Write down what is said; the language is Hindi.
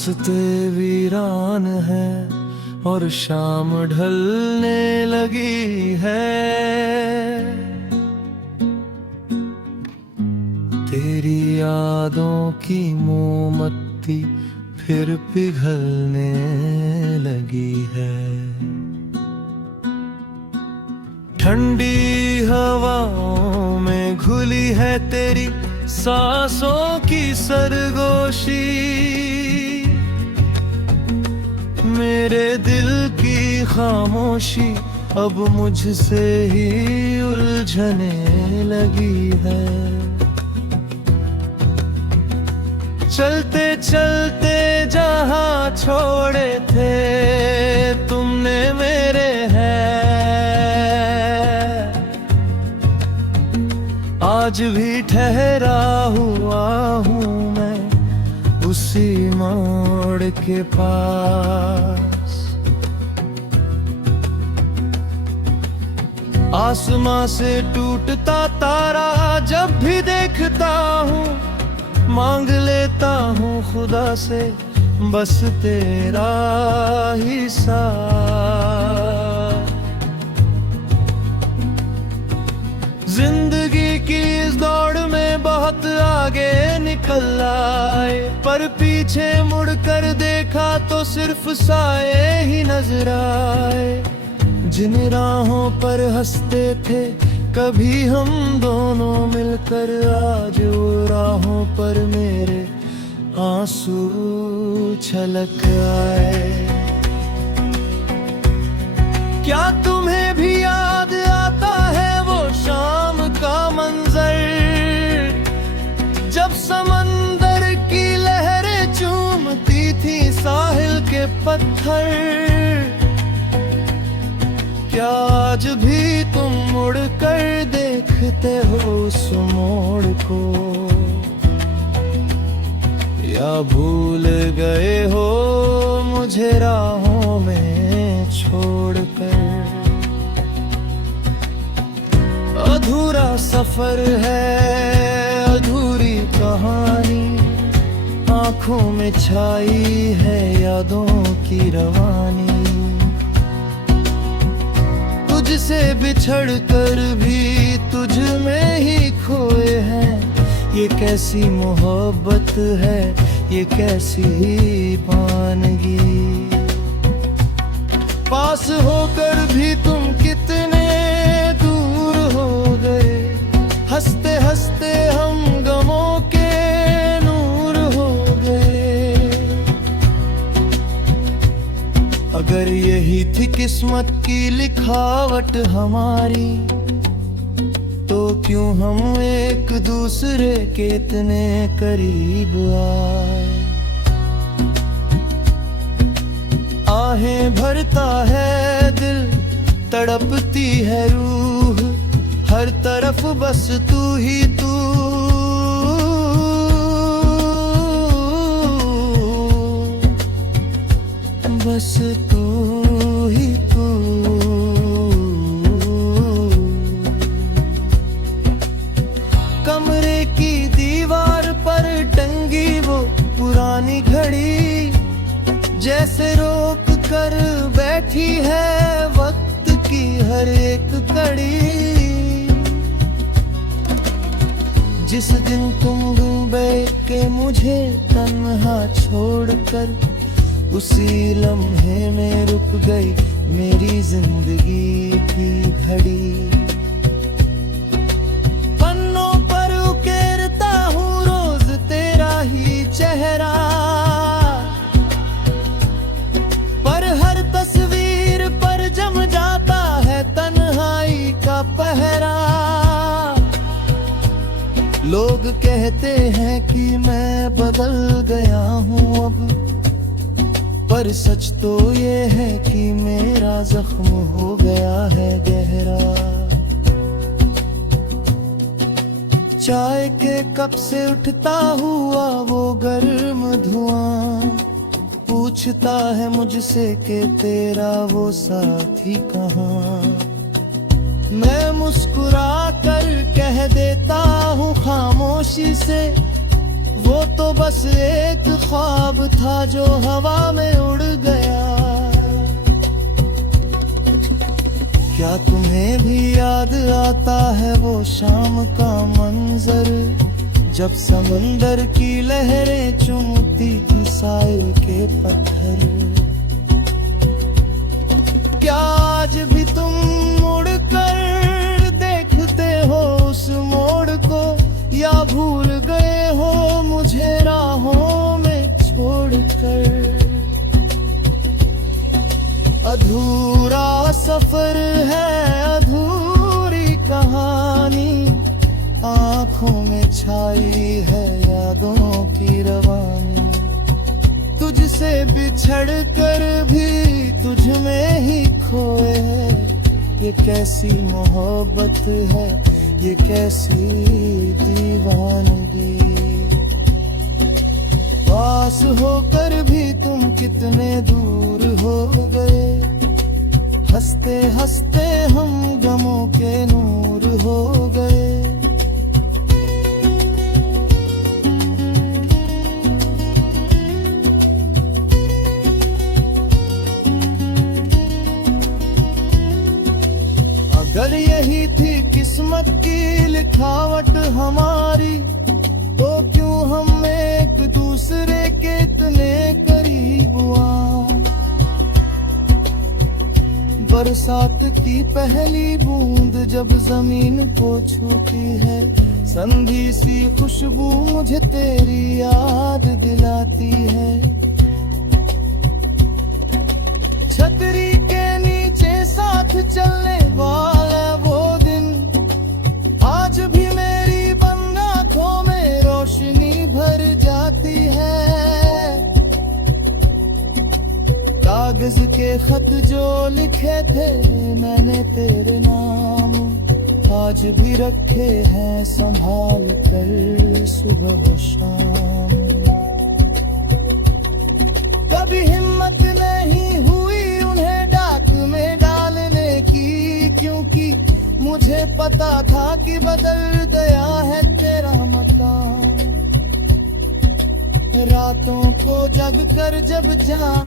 रास्ते वीरान है और शाम ढलने लगी है। तेरी यादों की मोमबत्ती फिर पिघलने लगी है। ठंडी हवाओं में घुली है तेरी सांसों की सरगोशी। मेरे दिल की खामोशी अब मुझसे ही उलझने लगी है। चलते चलते जहां छोड़े थे तुमने मेरे है, आज भी ठहरा हुआ हूँ मैं उसी मोड़ के पास। आसमां से टूटता तारा जब भी देखता हूँ, मांग लेता हूँ खुदा से बस तेरा ही साथ। जिंदगी की इस दौड़ में बहुत आगे निकल आए, पर पीछे मुड़कर देखा तो सिर्फ साए ही नजर आए। जिन राहों पर हंसते थे कभी हम दोनों मिलकर, आज वो राहों पर मेरे आंसू छलक आए। क्या तुम्हें भी याद आता है वो शाम का मंजर, जब समंदर की लहरें चूमती थी साहिल के पत्थर। क्या आज भी तुम मुड़कर देखते हो उस मोड़ को, या भूल गए हो मुझे राहों में छोड़कर। अधूरा सफर है अधूरी कहानी, आंखों में छाई है यादों की रवानी। तुझसे बिछड़ कर भी तुझ में ही खोए हैं, ये कैसी मोहब्बत है ये कैसी पानगी। पास होकर भी तुम कितने दूर हो गए, हंसते हंसते हम गमों के नूर हो गए। अगर यही थी किस्मत की लिखावट हमारी, तो क्यों हम एक दूसरे के इतने करीब आए। आहें भरता है दिल तड़पती है रूह, हर तरफ बस तू ही तू। बस तू ही तू। कमरे की दीवार पर टंगी वो पुरानी घड़ी, जैसे रोक कर बैठी है वक्त की हर एक कड़ी। जिस दिन तुम डूबे के मुझे तन्हा छोड़कर, उसी लम्हे में रुक गई मेरी जिंदगी की घड़ी। पन्नों पर उकेरता हूँ रोज तेरा ही चेहरा, पर हर तस्वीर पर जम जाता है तन्हाई का पहरा। लोग कहते हैं कि मैं बदल गया हूँ अब, पर सच तो ये है कि मेरा जख्म हो गया है गहरा। चाय के कप से उठता हुआ वो गर्म धुआं, पूछता है मुझसे कि तेरा वो साथी कहाँ। मैं मुस्कुरा कर कह देता हूँ खामोशी से, वो तो बस एक ख्वाब था जो हवा में उड़ गया। क्या तुम्हें भी याद आता है वो शाम का मंजर, जब समंदर की लहरें चूमती थी साहिल के पत्थर? क्या आज भी तुम मुड़कर देखते हो उस मोड़ को, या भूल गए हो मुझे राहों में छोड़कर? अधूरा सफर है अधूरी कहानी, आंखों में छाई है यादों की रवानी। तुझसे बिछड़ कर भी तुझ में ही खोए हैं, ये कैसी मोहब्बत है, ये कैसी दीवानगी। पास होकर भी तुम कितने दूर हो गए, हंसते हंसते हम गमों के नूर हो गए। अगर यही थी किस्मत की लिखावट हमारी, तो क्यों हम एक दूसरे के इतने करीब हुआ। बरसात की पहली बूंद जब जमीन को छूती है, संधी सी खुशबू मुझे तेरी याद दिलाती है। छतरी के नीचे साथ चलने वाला वो दिन, आज भी मेरी बंद आँखों में रोशनी भर जाती है। कागज के खत जो लिखे थे मैंने तेरे नाम, आज भी रखे हैं संभाल कर सुबह शाम। कभी हिम्मत नहीं हुई उन्हें डाक में डालने की, क्योंकि मुझे पता था कि बदल गया है तेरा मकान। रातों को जग कर जब जा